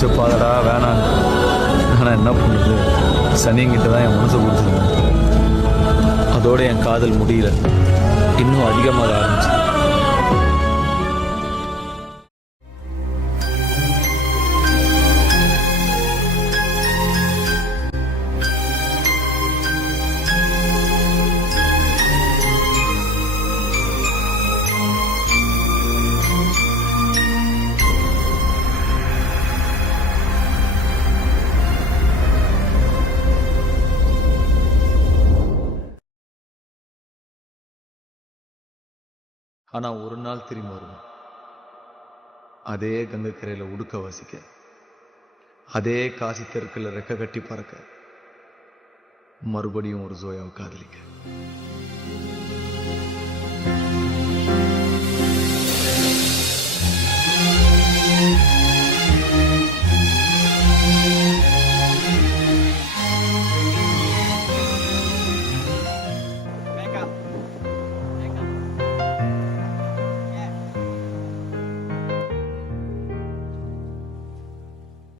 பிடிச்ச பாதடா வேணான்னு. ஆனால் என்ன பண்ணுறது, சனியங்கிட்ட தான் என் மனசை கொடுத்துருந்தேன். அதோட என் காதல் முடியல, இன்னும் அதிகமாக ஆரம்பிச்சு. ஆனால் ஒரு நாள் திரும்பி வரும். அதே கங்கைக்கரையில் உடுக்க வாசிக்க, அதே காசி தெருக்கில் ரெக்க கட்டி பறக்க, மறுபடியும் ஒரு ஜோயாவை காதலிக்க.